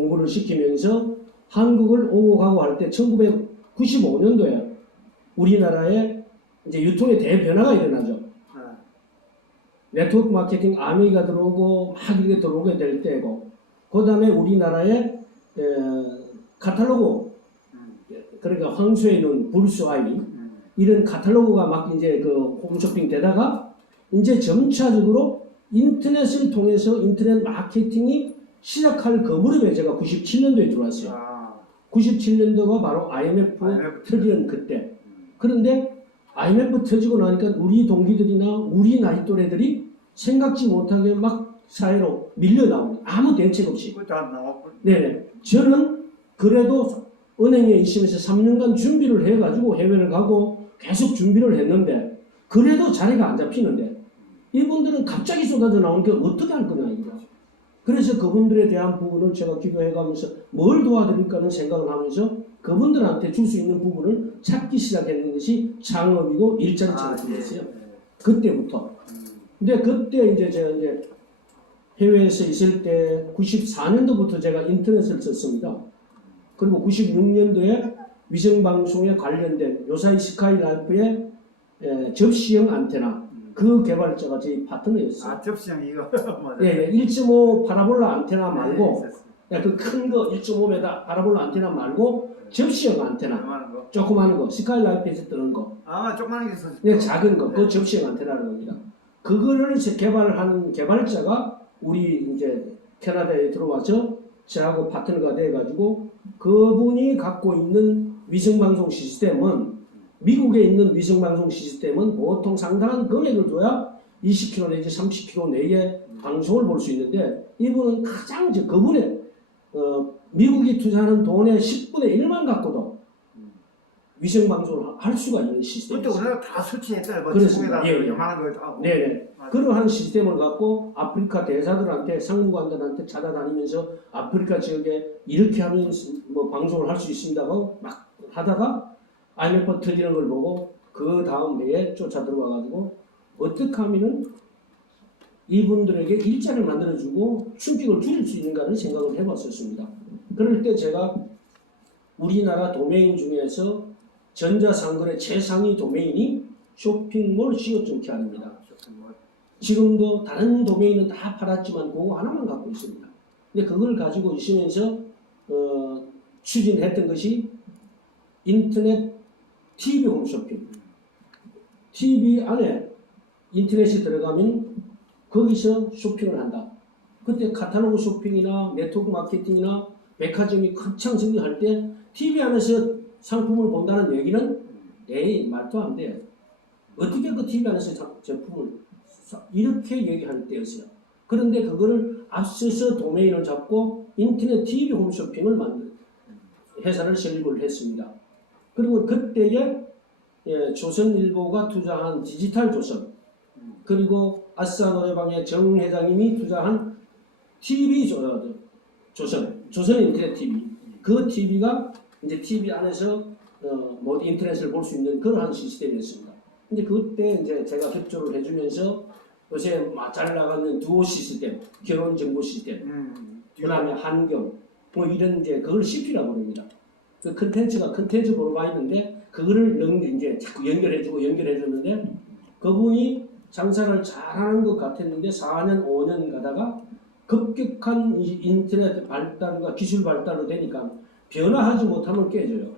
공부를 시키면서 한국을 오고 가고 할 때 1995년도에 우리나라에 이제 유통의 대변화가 일어나죠. 네트워크 마케팅 아미가 들어오고 막 이렇게 들어오게 될 때고, 그 다음에 우리나라에 카탈로그, 그러니까 황소의 눈, 불스 아이, 이런 카탈로그가 막 이제 그 홈쇼핑 되다가 이제 점차적으로 인터넷을 통해서 인터넷 마케팅이 시작할 그 무렵에 제가 97년도에 들어왔어요. 97년도가 바로 IMF 터지는 그때. 그런데 IMF 터지고 나니까 우리 동기들이나 우리 나이 또래들이 생각지 못하게 막 사회로 밀려나오는, 아무 대책 없이. 네네. 저는 그래도 은행에 있으면서 3년간 준비를 해가지고 해외를 가고 계속 준비를 했는데 그래도 자리가 안 잡히는데 이분들은 갑자기 쏟아져 나오니까 어떻게 할 거냐 이거. 그래서 그분들에 대한 부분을 제가 기도해가면서 뭘 도와드릴까는 생각을 하면서 그분들한테 줄 수 있는 부분을 찾기 시작했는 것이 창업이고 일자리 창업이었어요. 그때부터. 근데 그때 이제 제가 이제 해외에서 있을 때 94년도부터 제가 인터넷을 썼습니다. 그리고 96년도에 위성방송에 관련된 요사이 스카이라이프의 접시형 안테나, 그 개발자가 저희 파트너였어요. 접시형 이거 맞아요. 네, 1.5 파라볼라 안테나 말고 그 큰 거 1.5m 파라볼라 안테나 말고 접시형 안테나, 조그마한 거, 스카이라이프에서 뜨는 거. 조그마한 게 있었어요. 네, 작은 거, 그 접시형 안테나라는 겁니다. 그거를 개발하는 개발자가 우리 이제 캐나다에 들어와서 저하고 파트너가 돼가지고 그분이 갖고 있는 위성방송 시스템은, 미국에 있는 위성방송 시스템은 보통 상당한 금액을 줘야 20km 내지 30km 내에 방송을 볼 수 있는데 이분은 가장 그분의 미국이 투자하는 돈의 10분의 1만 갖고도 위성방송을 할 수가 있는 시스템이었어요. 그때 우리가 다 설치했잖아요. 그렇습니다. 예, 예. 요만한 걸 다 하고. 네네. 그러한 시스템을 갖고 아프리카 대사들한테, 상무관들한테 찾아다니면서 아프리카 지역에 이렇게 하면 뭐 방송을 할 수 있습니다고 막 하다가 IMF 터지는 걸 보고 그 다음 해에 쫓아 들어와가지고 어떻게 하면은 이분들에게 일자리를 만들어주고 순직을 줄일 수 있는가를 생각을 해봤었습니다. 그럴 때 제가 우리나라 도메인 중에서 전자상거래 최상위 도메인이 쇼핑몰 co.kr입니다. 지금도 다른 도메인은 다 팔았지만 그거 하나만 갖고 있습니다. 근데 그걸 가지고 있으면서 추진했던 것이 인터넷 TV 홈쇼핑. TV 안에 인터넷이 들어가면 거기서 쇼핑을 한다. 그때 카탈로그 쇼핑이나 네트워크 마케팅이나 백화점이 한창 성장할 때 TV 안에서 상품을 본다는 얘기는 에이 말도 안 돼. 어떻게 그 TV 안에서 제품을 이렇게 얘기할 때였어요. 그런데 그거를 앞서서 도메인을 잡고 인터넷 TV 홈쇼핑을 만든 회사를 설립을 했습니다. 그리고 그때에 조선일보가 투자한 디지털 조선, 그리고 아싸 노래방의 정 회장님이 투자한 TV 조선 인터넷 TV, 그 TV가 이제 TV 안에서 뭐 인터넷을 볼 수 있는 그러한 시스템이었습니다. 근데 그때 이제 제가 협조를 해주면서 요새 잘 나가는 두오 시스템, 결혼 정보 시스템, 그다음에 한경, 뭐 이런 이제 그걸 CP라고 합니다. 그 컨텐츠가 컨텐츠 프로바이더인데 그거를 이제 자꾸 연결해주는데 그분이 장사를 잘하는 것 같았는데 4년, 5년 가다가 급격한 인터넷 발달과 기술 발달로 되니까 변화하지 못하면 깨져요.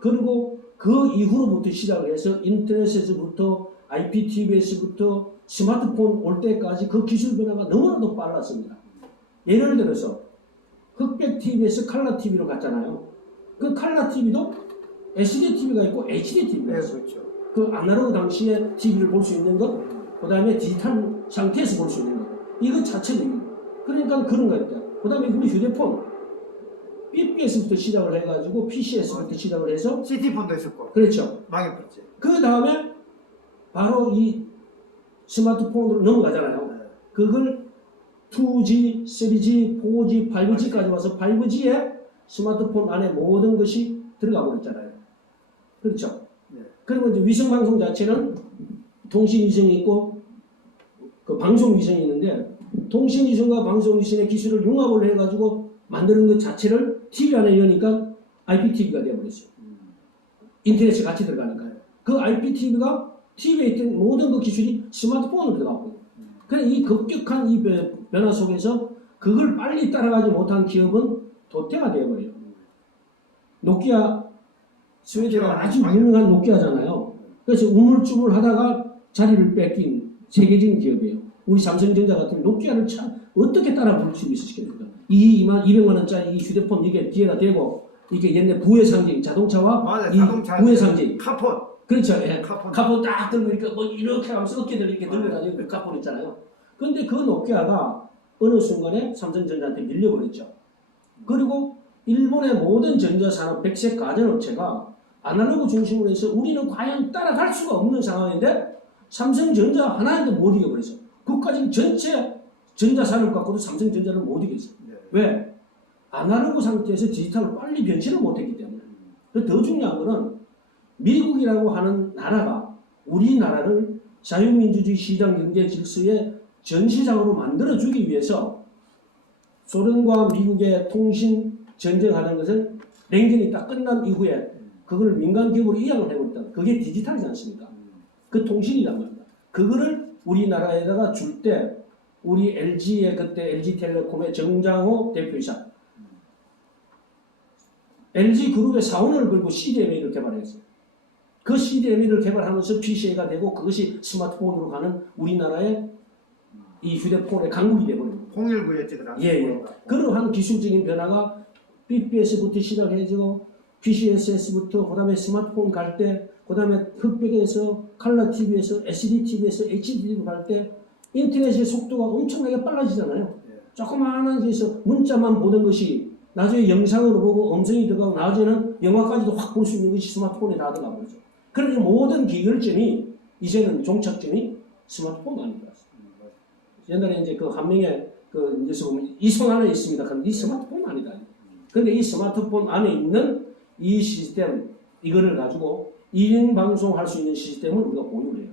그리고 그 이후로부터 시작을 해서 인터넷에서부터 IPTV에서부터 스마트폰 올 때까지 그 기술 변화가 너무나도 빨랐습니다. 예를 들어서 흑백 TV에서 칼라 TV로 갔잖아요. 그 칼라 TV도 SD TV가 있고 HD TV가 있어요. 그렇죠. 그 아날로그 당시에 TV를 볼 수 있는 것, 그 다음에 디지털 상태에서 볼 수 있는 것, 이거 자체는 그러니까 그런 거 있다. 그 다음에 우리 휴대폰 BBS부터 시작을 해가지고 PCS부터 시작을 해서 CT폰도 있었고. 그렇죠. 망해버렸지. 그 다음에 바로 이 스마트폰으로 넘어가잖아요. 그걸 2G, 3G, 4G, 5G까지 와서 5G에 스마트폰 안에 모든 것이 들어가 버렸잖아요. 그렇죠. 그리고 이제 위성방송 자체는 통신 위성이 있고 그 방송 위성이 있는데 통신위성과 방송위성의 기술을 융합을 해가지고 만드는 것 자체를 TV 안에 여니까 IPTV가 되어버렸어요. 인터넷이 같이 들어가는 거예요. 그 IPTV가 TV에 있던 모든 그 기술이 스마트폰으로 들어가고, 그래 이 급격한 이 변화 속에서 그걸 빨리 따라가지 못한 기업은 도태가 되어버려요. 노키아, 스웨덴가 아주 유명한 노키아잖아요. 그래서 우물쭈물하다가 자리를 뺏긴 세계적인 기업이에요. 우리 삼성전자 같은 노키아를 참 어떻게 따라 부를 수 있었겠습니까? 200만 원짜리 이 휴대폰 이게 뒤에다 대고 이게 옛날 부의 상징 자동차와 맞아, 이 자동차 부의 상징. 카폰. 그렇죠. 예. 카폰. 카폰 딱 들고 이렇게 뭐 이렇게 하면서 어깨들 이렇게 들고 다니는 그 카폰 있잖아요. 근데 그 노키아가 어느 순간에 삼성전자한테 밀려버렸죠. 그리고 일본의 모든 전자산업 백색 가전업체가 아날로그 중심으로 해서 우리는 과연 따라갈 수가 없는 상황인데 삼성전자 하나에도 못 이겨버렸어. 그까지 전체 전자산업 갖고도 삼성전자를 못 이겼어. 네. 왜? 아날로그 상태에서 디지털로 빨리 변신을 못했기 때문에. 더 중요한 거는 미국이라고 하는 나라가 우리나라를 자유민주주의 시장 경제 질서의 전시장으로 만들어주기 위해서 소련과 미국의 통신 전쟁하는 것을 냉전이 딱 끝난 이후에 그걸 민간 기업으로 이양을 해버렸다. 그게 디지털이지 않습니까? 그 통신이란 말입니다. 그거를 우리나라에다가 줄 때 우리 LG의 그때 LG텔레콤의 정장호 대표이사 LG그룹의 사원을 걸고 CDMA를 개발했어요. 그 CDMA를 개발하면서 PCA가 되고 그것이 스마트폰으로 가는 우리나라의 이 휴대폰의 강국이 되어버립니다. 019였지 그 당시. 예. 그러한 기술적인 변화가 BBS부터 시작해서 PCSS부터 그다음에 스마트폰 갈 때, 그다음에 흑백에서 컬러 TV에서 SD TV에서 HD로 갈 때 인터넷의 속도가 엄청나게 빨라지잖아요. 조그마한 데서 문자만 보던 것이 나중에 영상으로 보고 음성이 들어가고 나중에는 영화까지도 확 볼 수 있는 것이 스마트폰에 다 들어가 버리죠. 그러니 모든 기결점이 이제는 종착점이 스마트폰 안에 들어갔어요. 옛날에 이제 그 한 명의 그 뉴스 보면 이성 안에 있습니다. 그런데 이 스마트폰 아니다. 그런데 이 스마트폰 안에 있는 이 시스템 이거를 가지고 1인 방송할 수 있는 시스템을 우리가 보유를 해요.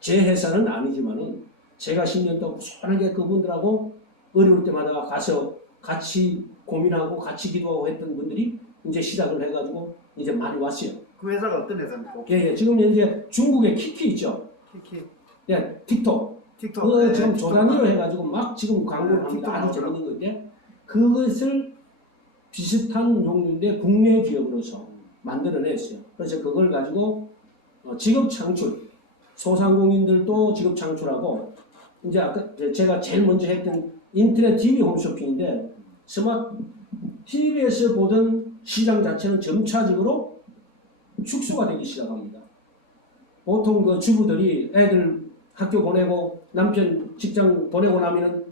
제 회사는 아니지만은 제가 10년 동안 꾸준하게 그분들하고 어려울 때마다 가서 같이 고민하고 같이 기도하고 했던 분들이 이제 시작을 해가지고 이제 많이 왔어요. 그 회사가 어떤 회사입니까? 예, 지금 현재 중국의 키키 있죠. 키키. 예, 틱톡. 틱톡. 그거 지금 조단위로 해가지고 막 지금 광고를 네, 합니다. 아주 틱톡 재밌는 건데 그것을 비슷한 종류인데 국내 기업으로서 만들어냈어요. 그래서 그걸 가지고 직업 창출, 소상공인들도 직업 창출하고 이제 아까 제가 제일 먼저 했던 인터넷 TV 홈쇼핑인데 스마트 TV에서 보던 시장 자체는 점차적으로 축소가 되기 시작합니다. 보통 그 주부들이 애들 학교 보내고 남편 직장 보내고 나면은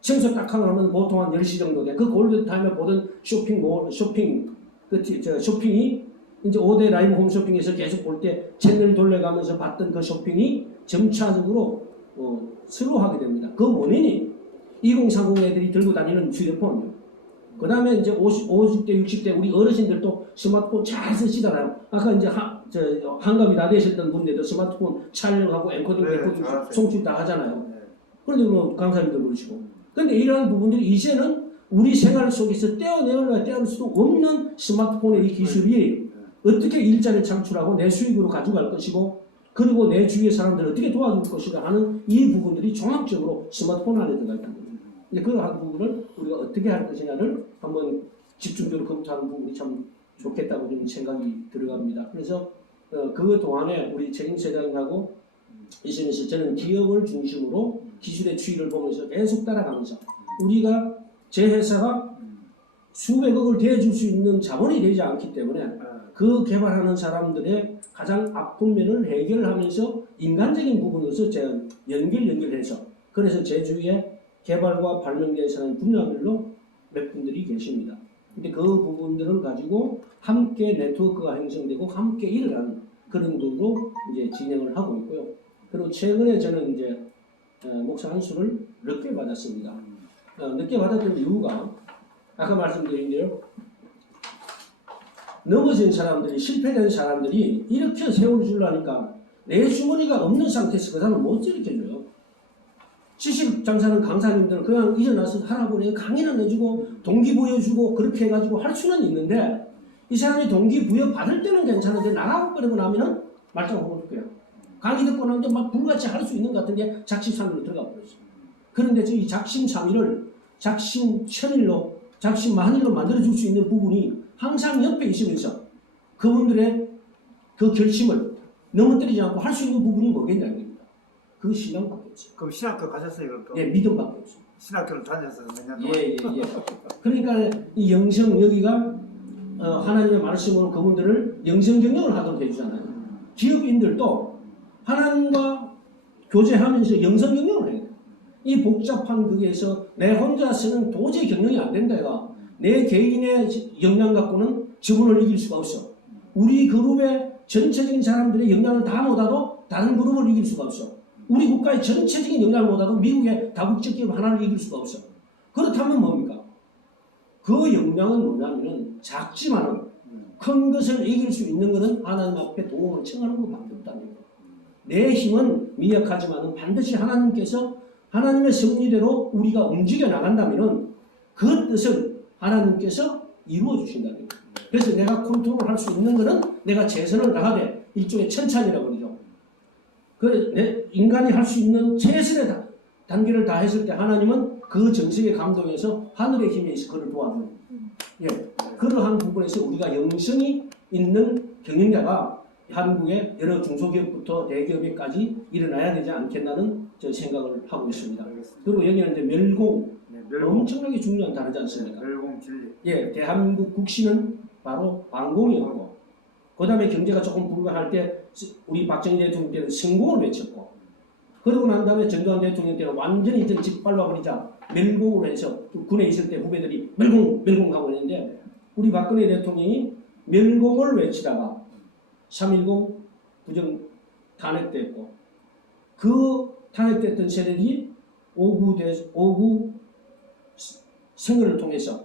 청소 딱 하고 나면 보통 한 10시 정도 돼. 그 골든타임에 보던 쇼핑이 이제 5대 라이브 홈쇼핑에서 계속 볼 때 채널 돌려가면서 봤던 그 쇼핑이 점차적으로 슬로우하게 됩니다. 그 원인이 2030 애들이 들고 다니는 휴대폰이요. 그 다음에 이제 50대, 60대 우리 어르신들도 스마트폰 잘 쓰시잖아요. 아까 이제 한갑이 다 되셨던 분들도 스마트폰 촬영하고 앵커딩, 레코딩, 송출 다 하잖아요. 그런데 뭐 강사님도 그러시고. 그런데 이러한 부분들이 이제는 우리 생활 속에서 떼어낼 수 없는 스마트폰의 이 기술이 어떻게 일자리를 창출하고 내 수익으로 가져갈 것이고 그리고 내 주위의 사람들을 어떻게 도와줄 것이가 하는 이 부분들이 종합적으로 스마트폰 안에 들어가 있다는 거죠. 이제 그러한 부분을 우리가 어떻게 할 것이냐를 한번 집중적으로 검토하는 부분이 참 좋겠다고 좀 생각이 들어갑니다. 그래서 그 동안에 우리 책임세장하고 있으면서 저는 기업을 중심으로 기술의 추이를 보면서 계속 따라가면서 우리가 제 회사가 수백억을 대줄 수 있는 자본이 되지 않기 때문에 그 개발하는 사람들의 가장 아픈 면을 해결하면서 인간적인 부분에서 제가 연결해서 그래서 제 주위에 개발과 발명계에서는 분야별로 몇 분들이 계십니다. 근데 그 부분들을 가지고 함께 네트워크가 형성되고 함께 일을 하는 그런 것으로 이제 진행을 하고 있고요. 그리고 최근에 저는 이제 목사 안수를 늦게 받았습니다. 늦게 받았던 이유가 아까 말씀드린 대로 넘어진 사람들이 실패된 사람들이 일으켜 세워주려니까 내 주머니가 없는 상태에서 그 사람을 못 일으켜줘요. 지식 장사는 강사님들은 그냥 일어나서 하라고 내가 강의는 해주고 동기부여주고 그렇게 해가지고 할 수는 있는데 이 사람이 동기부여 받을 때는 괜찮은데 나가고 버리고 나면은 말짱 먹을 거야. 강의 듣고 나는데 막 불같이 할 수 있는 것 같은데 작심삼일로 들어가 버렸어. 그런데 이 작심삼일을 작심천일로 작심만일로 만들어줄 수 있는 부분이 항상 옆에 있으면서 그분들의 그 결심을 넘어뜨리지 않고 할 수 있는 부분이 뭐겠냐 이겁니다. 그 신앙밖에 없어요. 그럼 신학교 가셨어요? 그럼 또? 예, 믿음밖에 없어요. 신학교를 다녔어요 몇 년 동안? 예. 그러니까 이 영성 여기가 하나님의 말씀으로 그분들을 영성 경영을 하도록 해주잖아요. 기업인들도 하나님과 교제하면서 영성 경영을 해야 돼요. 이 복잡한 그게서 내 혼자서는 도저히 경영이 안 된다. 내 개인의 역량 갖고는 저분을 이길 수가 없어. 우리 그룹의 전체적인 사람들의 역량을 다 못하도 다른 그룹을 이길 수가 없어. 우리 국가의 전체적인 역량을 못하도 미국의 다국적 기업 하나를 이길 수가 없어. 그렇다면 뭡니까? 그 역량은 뭐냐면은 작지만은 큰 것을 이길 수 있는 것은 하나님 앞에 도움을 청하는 것밖에 없다는 거예요. 내 힘은 미약하지만은 반드시 하나님께서 하나님의 섭리대로 우리가 움직여 나간다면은 그 뜻을 하나님께서 이루어 주신다는 거예요. 그래서 내가 컨트롤할 수 있는 것은 내가 최선을 다하되 일종의 천찬이라고 그러죠. 그 인간이 할 수 있는 최선의 단계를 다했을 때 하나님은 그 정성의 감동에서 하늘의 힘에 있어 그를 도와주는. 예, 그러한 부분에서 우리가 영성이 있는 경영자가 한국의 여러 중소기업부터 대기업에까지 일어나야 되지 않겠나는 저 생각을 하고 있습니다. 그리고 여기는 이제 멸공, 엄청나게 중요한 단어지 않습니까? 멸공 진리. 예, 대한민국 국시는 바로 반공이었고, 그 다음에 경제가 조금 불가할 때 우리 박정희 대통령 때는 성공을 외쳤고, 그러고 난 다음에 전두환 대통령 때는 완전히 짓밟아버리자 멸공으로 해서 군에 있을 때 후배들이 멸공 하고 있는데 우리 박근혜 대통령이 멸공을 외치다가 3.10 부정 탄핵됐고 그 탄핵됐던 세력이 5구 선거를 통해서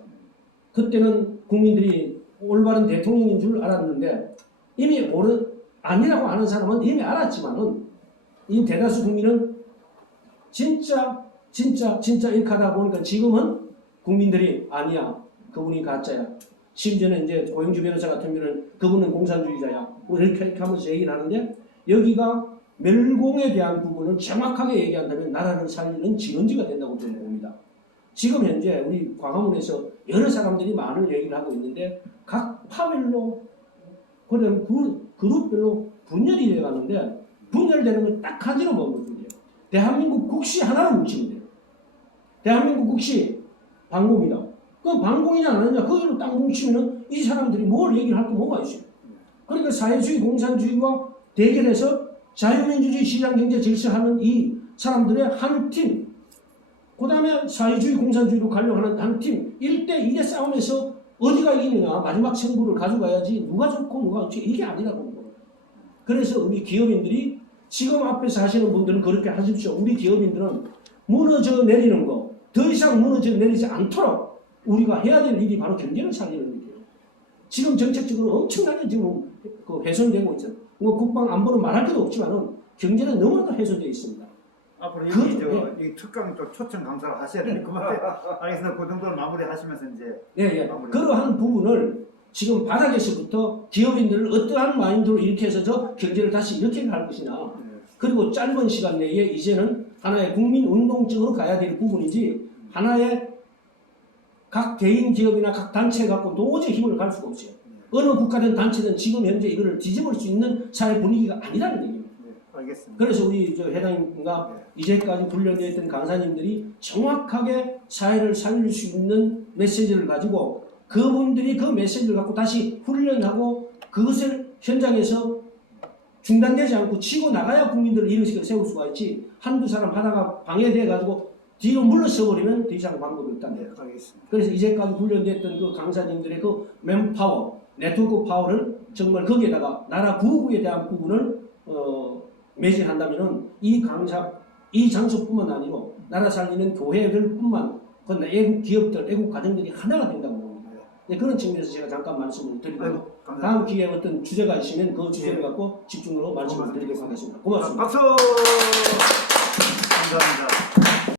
그때는 국민들이 올바른 대통령인 줄 알았는데 이미 아니라고 아는 사람은 이미 알았지만은 이 대다수 국민은 진짜 이렇게 하다 보니까 지금은 국민들이 아니야 그분이 가짜야 심지어는 이제 고영주 변호사 같은 경우는 그분은 공산주의자야 이렇게 하면서 얘기를 하는데 여기가 멸공에 대한 부분을 정확하게 얘기한다면 나라를 살리는 진원지가 된다고 저는 봅니다. 지금 현재 우리 광화문에서 여러 사람들이 많은 얘기를 하고 있는데 각 파별로 그다음 그룹별로 분열이 돼가는데 분열되는 건 딱 가지로 먹거든요. 대한민국 국시 하나로 뭉치면 돼요. 대한민국 국시 반공이다. 그 반공이냐 안 하느냐 거기로 딱 뭉치면은 이 사람들이 뭘 얘기를 할 게 뭐가 있어요. 그러니까 사회주의 공산주의와 대결해서 자유민주주의 시장경제 질서하는 이 사람들의 한 팀, 그 다음에 사회주의 공산주의로 가려고 하는 한 팀, 1대1의 싸움에서 어디가 이기느냐 마지막 승부를 가져가야지 누가 좋고 누가 좋지 이게 아니라고. 그래서 우리 기업인들이 지금 앞에서 하시는 분들은 그렇게 하십시오. 우리 기업인들은 무너져 내리는 거, 더 이상 무너져 내리지 않도록 우리가 해야 될 일이 바로 경제를 살리는 일이에요. 지금 정책적으로 엄청나게 지금 훼손되고 있잖아요. 뭐 국방 안보는 말할 것도 없지만은 경제는 너무나도 훼손되어 있습니다. 앞으로 이 특강 또 초청 강사를 하셔야 될 것 같아요. 알겠습니다. 그 정도는 마무리하시면서 이제 예. 그러한 부분을 지금 바닥에서부터 기업인들을 어떠한 마인드로 이렇게 해서 저 경제를 다시 이렇게 할 것이냐. 그리고 짧은 시간 내에 이제는 하나의 국민 운동적으로 가야 될 부분이지 하나의 각 개인 기업이나 각 단체 갖고 도저히 힘을 갈 수가 없어요. 어느 국가든 단체든 지금 현재 이거를 뒤집을 수 있는 사회 분위기가 아니라는 얘기입니다. 알겠습니다. 그래서 우리 회장님과 이제까지 훈련되어 있던 강사님들이 정확하게 사회를 살릴 수 있는 메시지를 가지고 그분들이 그 메시지를 갖고 다시 훈련하고 그것을 현장에서 중단되지 않고 치고 나가야 국민들을 일으켜 세울 수가 있지 한두 사람 하다가 방해돼가지고 뒤로 물러서 버리면 더 이상 방법이 없다는 거예요. 알겠습니다. 그래서 이제까지 훈련됐던 그 강사님들의 그 맨파워, 네트워크 파워를 정말 거기에다가 나라 구호구에 대한 부분을 매진한다면은 이 장소뿐만 아니고 나라 살리는 교회들뿐만 그 애국 기업들, 애국 가정들이 하나가 된다고 봅니다. 네, 그런 측면에서 제가 잠깐 말씀을 드리고 다음 기회에 어떤 주제가 있으면 그 주제를 갖고 집중으로 말씀을 드리도록 하겠습니다. 고맙습니다. 박수! 감사합니다.